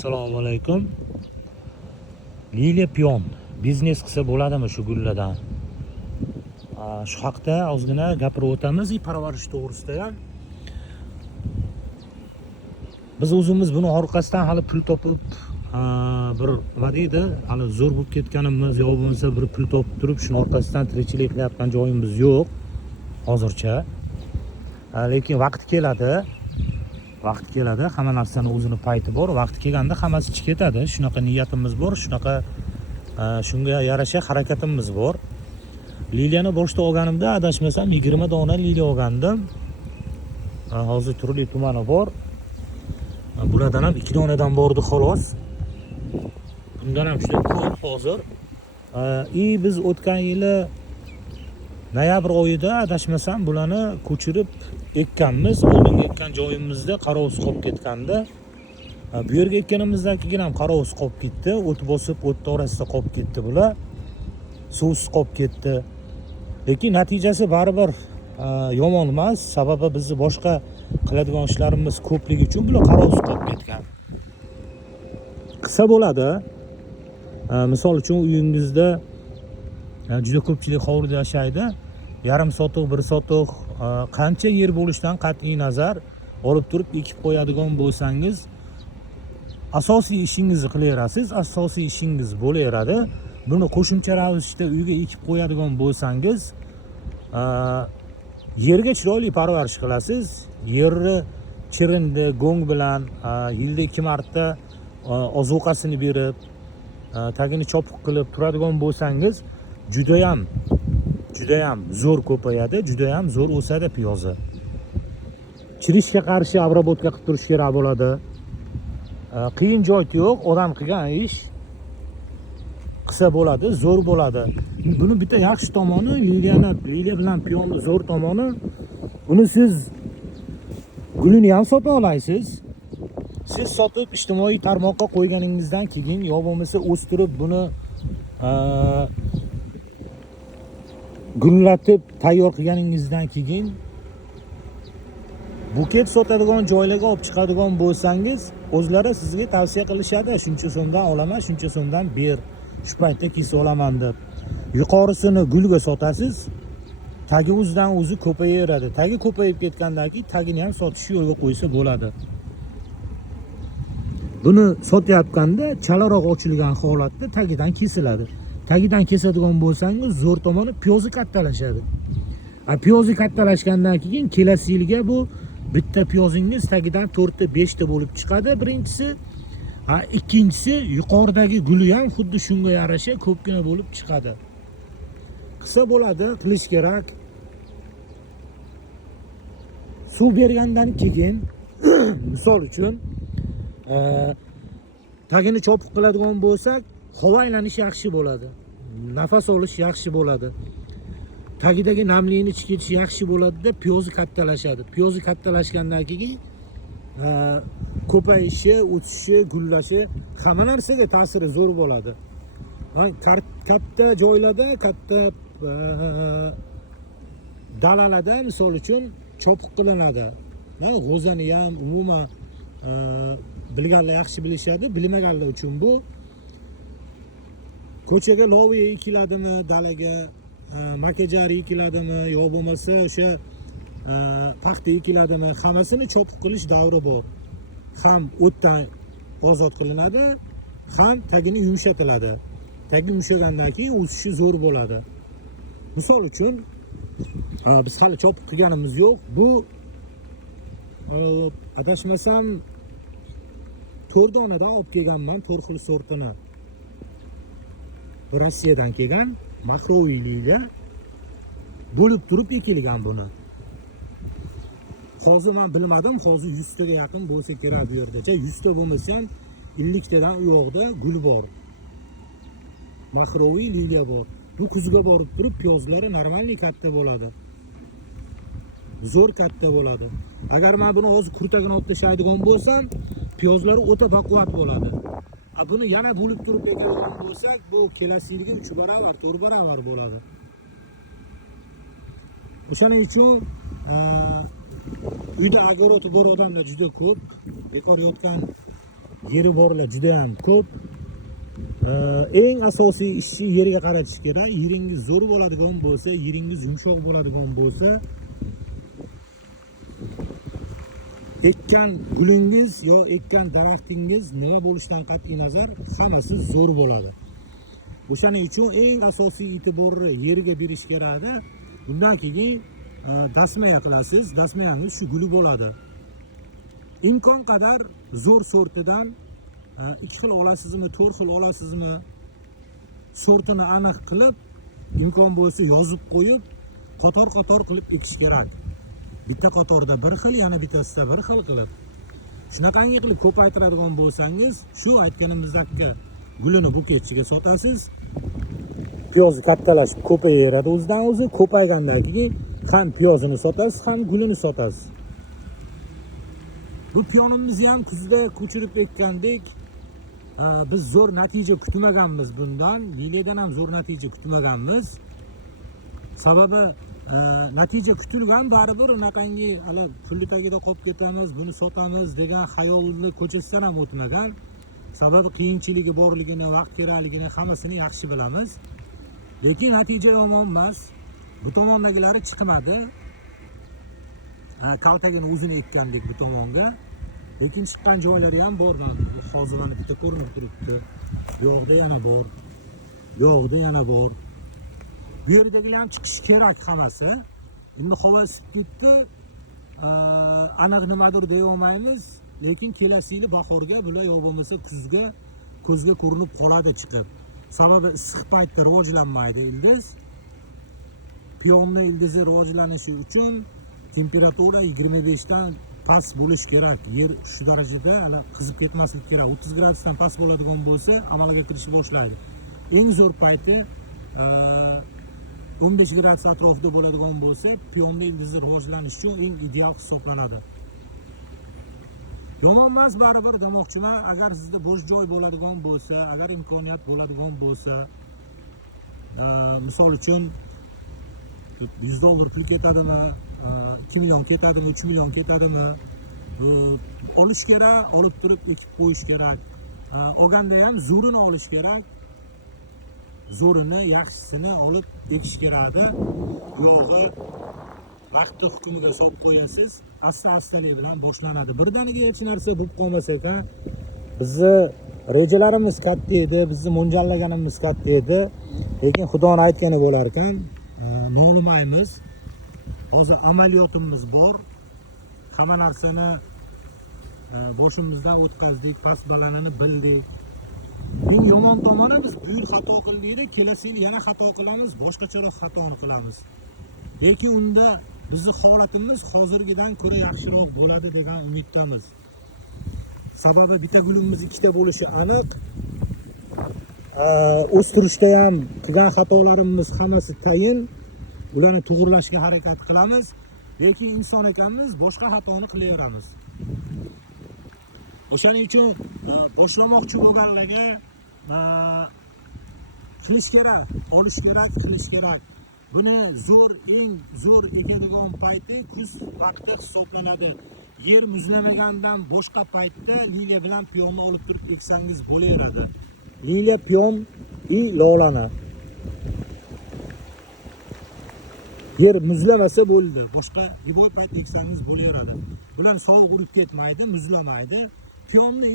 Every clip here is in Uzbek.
Assalomu alaykum. Liliya piyon biznes qilsa bo'ladimi shu gullardan? Shu haqda ozgina gapirib o'tamiz. Parvarish to'g'risida ham. Biz o'zimiz buni orqasidan hali pul topib, bir nima deydi, hali zo'r bo'lib ketganimiz yo bo'lmasa bir pul topib turib, shuni orqasidan tirikchilik qilayotgan joyimiz yo'q hozircha. Lekin vaqt keladi. Hamma narsani o'zini payti bor. Vaqti kelganda hammasi chiqib ketadi. Shunaqa niyatimiz bor, shunaqa shunga yarasha harakatimiz bor. Liliyani boshda olganimda adashmasam 20 dona liliya olgandim. Hozir turli tumani bor. Bulardan ham 2 donadan bordi xolos. Bundan ham juda ko'p hozir. Biz o'tgan yili noyabr oyida adashmasam bularni ko'chirib ekkanmiz. Oldingi ekkan joyimizda qarovsiz qolib ketganda, bu yerga ekkanimizdan keyin ham qarovsiz qolib ketdi. O't bosib, o't orasida qolib ketdi bular. Suvsiz qolib ketdi. Lekin natijasi baribir yomon emas. Sababi bizni boshqa qiladigan ishlarimiz ko'pligi uchun bular qarovsiz qolib ketgan. Qilsa bo'ladi. Misol uchun uyingizda juda ko'pchilik hovlida yashaydi. Yarim sotuq, 1 sotuq qancha yer bo'lishidan qat'iy nazar olib turib ekib qo'yadigan bo'lsangiz, asosiy ishingizni qilaverasiz, asosiy ishingiz bo'laveradi. Buni qo'shimcha ravishda uyga ekib qo'yadigan bo'lsangiz, yerga chiroyli parvarish qilasiz. Yerni chirindi, go'ng bilan yilda 2 marta ozuqasini berib, tagini chopiq qilib turadigan bo'lsangiz, judayam zo'r ko'payadi, judayam zo'r o'sadi piyozi. Chirishga qarshi obработка qilib turish kerak bo'ladi. Qiyin joy yo'q, odam qilgan ish qilsa bo'ladi, zo'r bo'ladi. Buni bitta yaxshi tomoni, liliya bilan piyonni zo'r tomoni, uni siz gulini ham sota olasiz. Siz sotib ijtimoiy tarmoqqa qo'yganingizdan keyin yo bo'lmasa o'stirib buni gullatib tayyor qilganingizdan keyin buket sotadigan joylarga olib chiqadigan bo'lsangiz, o'zlari sizga tavsiya qilishadi. Shuncha so'mdan olaman, shuncha so'mdan ber. Shu paytda kesib olaman deb. Yuqorisini gulga sotasiz. Tagi o'zidan o'zi ko'payaveradi. Tagi ko'payib ketgandan keyin tagini ham sotish yo'lga qo'ysa bo'ladi. Buni sotayotganda chalaroq ochilgan holatda tagidan kesiladi. Tagidan kesadigan bo'lsangiz, zo'r tomoni piyozi kattalashadi. Piyozi kattalashgandan keyin kelasi yilga bu bitta piyozingiz tagidan 4 ta 5 ta bo'lib chiqadi birinchisi. Ikkinchisi yuqoridagi guli ham xuddi shunga yarasha ko'pgina bo'lib chiqadi. Qilsa bo'ladi, qilish kerak. Suv bergandan keyin misol uchun tagini chopiq qiladigan bo'lsak, havo aylanishi yaxshi bo'ladi. Nafas olish yaxshi bo'ladi. Tagidagi namlikni chiqarish yaxshi bo'ladi-da, piyozi kattalashadi. Piyozi kattalashgandan keyin ko'payishi, o'sishi, gullashi hamma narsaga ta'siri zo'r bo'ladi. Katta joylarda, katta dalalarda misol uchun chopiq qilinadi. G'o'zani ham umuman bilganlar yaxshi bilishadi, bilmaganlar uchun bu ko'chaga loviya ekiladimi, dalaga makajari ekiladimi, yo bo'lmasa o'sha paxta ekiladimi, hammasini chopiq qilish davri bor. Ham o'tdan ozod qilinadi, ham tagini yumshatiladi. Tagi yumshagandan keyin o'sishi zo'r bo'ladi. Misol uchun biz hali chopiq qilganimiz yo'q. Bu adashmasam 4 donadan olib kelganman, 4 xil sortini. Rossiyadan kelgan Mahroviy liliya bo'lib turib ekilgan buni. Hozir men bilmadim, hozir 100 taga yaqin bo'lsa kerak bu yerdacha. 100 ta bo'lmasa ham 50 tadan u yoqda gul bor. Mahroviy liliya bor. Bu kuzga borib turib piyozlari normalniy katta bo'ladi. Zo'r katta bo'ladi. Agar men buni hozir kurtagini olib tashlaydigan bo'lsam, piyozlari o'ta baquvvat bo'ladi. Buni yana bo'lib turib ekadigan bo'lsak, bu kelasi yilga 3 barobar, 4 barobar bo'ladi. O'shaning uchun uyda agoroti bor odamlar juda ko'p. Bekor yotgan yeri borlar juda ham ko'p. Eng asosiy ishni yerga qaratish kerak. Yeringiz zo'r bo'ladigan bo'lsa, yeringiz yumshoq bo'ladigan bo'lsa, ekkan gulingiz yo ekkan daraxtingiz nima bo'lishidan qat'iy nazar hammasi zo'r bo'ladi. O'shaning uchun eng asosiy e'tiborni yerga berish kerakda. Bundan keyin dasmaya qilasiz. Dasmayangiz shu guli bo'ladi. Imkon qadar zo'r sortidan 2 xil olasizmi, 4 xil olasizmi? Sortini aniq qilib, imkon bo'lsa yozib qo'yib, qator-qator qilib ekish kerak. Bitta qatorda bir xil, yana bittasida bir xil qilib. Shunaqangi qilib ko'paytiradigan bo'lsangiz, shu aytganimizdagi gulini buketchiga sotasiz. Piyozni kattalashib ko'payaveradi o'zidan o'zi. Ko'paygandan keyin ham piyozini sotasiz, ham gulini sotasiz. Bu piyonimizni ham kuzda ko'chirib ekkandik. Biz zo'r natija kutmaganmiz bundan. Liliyadan ham zo'r natija kutmaganmiz. Sababi natija kutilgan, baribir unaqangi hali pulli tagida qolib ketamiz, buni sotamiz degan xayolni ko'chasidan ham o'tmagan. Sababi qiyinchiligi borligini, vaqt kerakligini hammasini yaxshi bilamiz. Lekin natija yomon emas. Bu tomondagilari chiqmadi. Kaltagini o'zini ekkandik bu tomonga. Lekin chiqqan joylari ham bor. Hozir mana bitta ko'rinib turibdi. Bu yoqda yana bor. Bu yoqda yana bor. Bu yerdagilar ham chiqishi kerak hammasi. Endi havo isib ketdi. Aniq nimadir deya olmaymiz, lekin kelasi yil bahorga bular yo bo'lmasa kuzga ko'zga ko'rinib qoladi chiqib. Sababi issiq paytda rivojlanmaydi ildiz. Piyonni ildizi rivojlanishi uchun temperatura 25 dan past bo'lish kerak. Yer shu darajada hali qizib ketmasligi kerak. 30 gradusdan past bo'ladigan bo'lsa, amalga kirishni boshlaydi. Eng zo'r payti 15 gradus atrofida bo'ladigan bo'lsa, piyonni ildizi rivojlanishi uchun eng ideal hisoblanadi. Yomon emas baribir demoqchiman. Agar sizda bo'sh joy bo'ladigan bo'lsa, agar imkoniyat bo'ladigan bo'lsa, misol uchun $100 pul ketadimi, 2 million ketadimi, 3 million ketadimi? Olish kerak, olib turib ekib qo'yish kerak. Olganda ham zo'rini olish kerak. Zo'rini, yaxshisini olib ekish kerakda. Yog'i vaqti hukmiga solib qo'yasiz, asta-astalik bilan boshlanadi. Birdaniga hech narsa bo'lib qolmasa ekan, bizni rejalarimiz katta edi, bizni mo'ljallaganimiz katta edi, lekin Xudoning aytgani bo'lar ekan, nolimaymiz. Hozir amaliyotimiz bor. Hamma narsani boshimizdan o'tkazdik, past balandini bildik. Eng yomon tomoni biz bu yil xato qildik, kelasi yil yana xato qilamiz, boshqacharoq xatoni qilamiz. Lekin unda bizning holatimiz hozirgidan ko'ra yaxshiroq bo'ladi degan umiddamiz. Sababi bitta gulimiz ikkita bo'lishi aniq. O'stirishda ham qilgan xatolarimiz hammasi tayin. Ularni to'g'rilashga harakat qilamiz, lekin inson ekanmiz, boshqa xatoni qilaveramiz. O'shaning uchun boshlamoqchi bo'lganlarga qilish kerak, olish kerak, qilish kerak. Buni eng zo'r ekadigan payti kuz vaqti hisoblanadi. Yer muzlamagandan boshqa paytda liliya bilan piyonni olib turib eksangiz bo'laveradi. Liliya, piyon va lolani. Yer muzlamasa bo'ldi. Boshqa giboy payt eksangiz bo'laveradi. Bular sovuq urib ketmaydi, muzlamaydi. Piyonni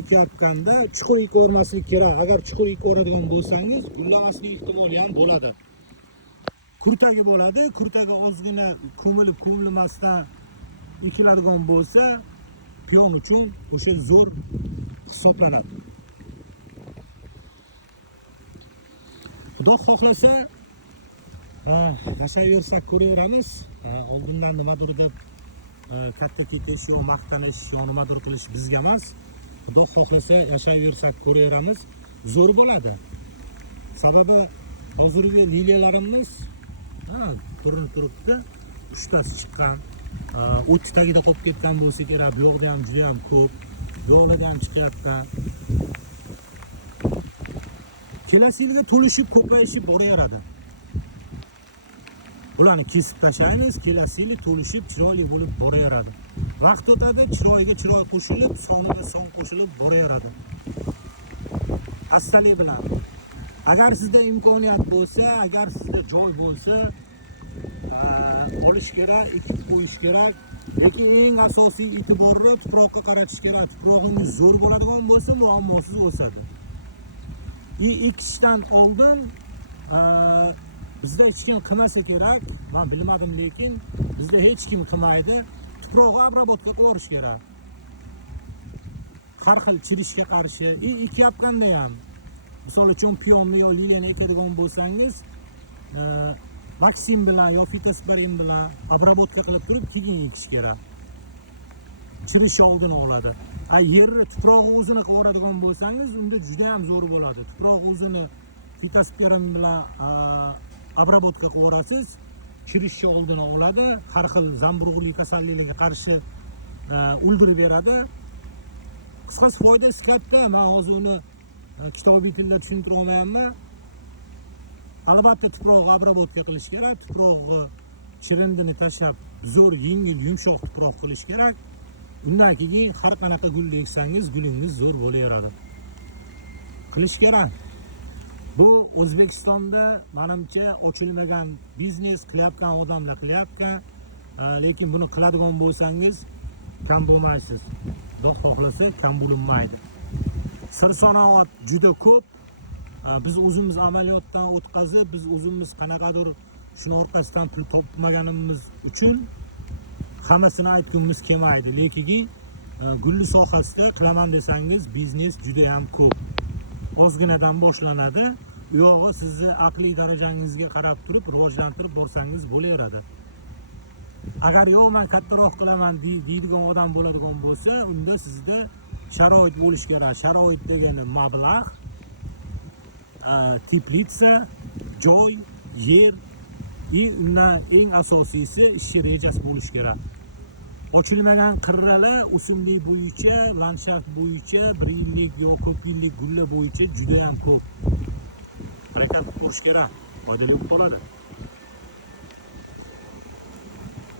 ekayotganda chuqur ekvormaslik kerak. Agar chuqur ekvoradigan bo'lsangiz, gullamaslik ehtimoli ham bo'ladi. Kurtagi bo'ladi. Kurtaga ozgina ko'milmasdan ekiladigan bo'lsa, piyon uchun o'sha zo'r hisoblanadi. Xudo xohlasa, yashayversak ko'raveramiz. Oldindan nimadir deb katta ketish yo maqtanish yo nimadir qilish bizga emas. Xudo xohlasa yashayversak ko'raveramiz. Zo'r bo'ladi. Sababi hozirgi liliyalarimiz ko'rinib turibdi. Uchtasi chiqqan. O't tagida qolib ketgan bo'lsa kerak. Bu yoqda ham juda ham ko'p. Bu yoqda ham chiqyapti. Kelasi yilga to'lishib, ko'payishib boraveradi. Ularni kesib tashlaymiz, kelasi yili to'lishib, chiroyli bo'lib boraveradi. Vaqt o'tadi, chiroyiga chiroy qo'shilib, soniga son qo'shilib boraveradi. Astalik bilan. Agar sizda imkoniyat bo'lsa, agar sizda joy bo'lsa, olish kerak, ekib qo'yish kerak. Lekin eng asosiy e'tiborni tuproqqa qaratish kerak. Tuprog'ingiz zo'r bo'ladigan bo'lsa, muammosiz o'sadi. Ekishdan oldin bizda hech kim qilmasa kerak, men bilmadim, lekin bizda hech kim qilmaydi. Tuprog'i obработка qilish kerak. Har xil chirishga qarshi ekyapganda ham, misol uchun piyonni yo liliyani ekadigan bo'lsangiz, vaksin bilan yo fitosporin bilan obработка qilib turib keyin ekish kerak. Chirish oldini oladi. Yerni tuprog'i o'zini qiladigan bo'lsangiz, unda juda ham zo'r bo'ladi. Tuprog'i o'zini fitosporin bilan obработка qilasiz, chirishni oldini oladi, har xil zamburug'li kasalliklarga qarshi o'ldirib beradi. Qisqasi foydasi katta. Men hozir uni kitobiy tilda tushuntira olmayapman. Albatta tuprog'i obработка qilish kerak. Tuprog'i chirindini tashlab, zo'r, yengil, yumshoq tuproq qilish kerak. Undan keyin har qanaqa gul eksangiz, gulingiz zo'r bo'laveradi. Qilish kerak. Bu O'zbekistonda menimcha ochilmagan biznes qilayotgan odamlar qilyapkan. Lekin buni qiladigan bo'lsangiz, kam bo'lmaysiz. Xudo xohlasa kam bo'linmaydi. Sir-sanoat juda ko'p. Biz o'zimiz amaliyotdan o'tkazib, biz o'zimiz qanaqadir shuni orqasidan pul topmaganimiz uchun hammasini aytgunimiz kelmaydi. Lekin gulli sohasida qilaman desangiz, biznes juda ham ko'p. Ozginadan boshlanadi. U yog'i sizni aqliy darajangizga qarab turib rivojlantirib borsangiz bo'laveradi. Agar yo'q, men kattaroq qilaman deydigan odam bo'ladigan bo'lsa, unda sizda sharoit bo'lish kerak. Sharoit degani mablag', teplitsa, joy, yer, undan eng asosiysi ish rejasi bo'lish kerak. Ochilmagan qirralar o'simlik bo'yicha, landshaft bo'yicha, 1 yillik yo ko'p yillik gullar bo'yicha juda ham ko'p. Harakat qilish kerak. Foydali bo'lib qoladi.